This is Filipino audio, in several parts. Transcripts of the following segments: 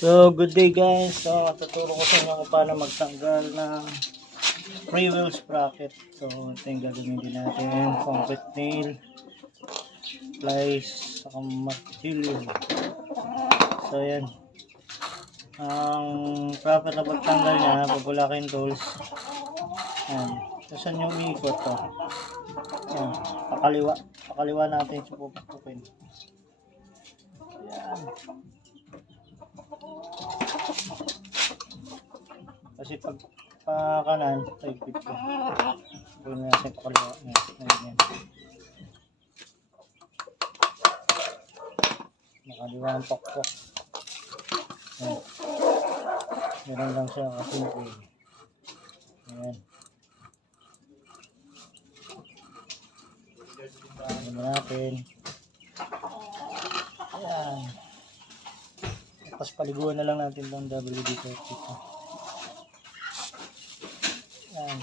So, good day guys. So, tuturo ko sa inyo kung paano magtanggal ng free wheel sprocket. So, ito yung gagawin din natin. Concrete nail, plies, saka martilyo. So, yan. Ang proper na pagtanggal niya, pagulakin tools. Yan. So, saan yung umiikot to? Yan. Pakaliwa. Pakaliwa natin siya pupukin. Yan. Kasi pag kanan, taipit ko. Gawin natin pakaliwa. Yan. Nakaliwa ang pakpok. Yan. Meron lang siya kasimple. Ayan. Ayan natin. Ayan. Tapos paliguan na lang natin ng WD-40 ito. Ayan.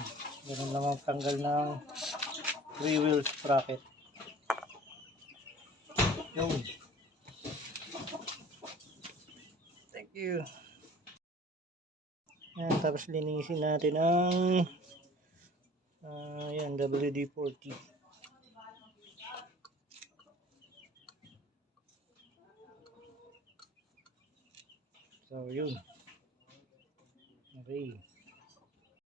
Meron lang ang tanggal ng free wheel sprocket. Yun. Thank you. Ayan, tapos linisin natin ang ayan, WD-40. So, yun. Okay.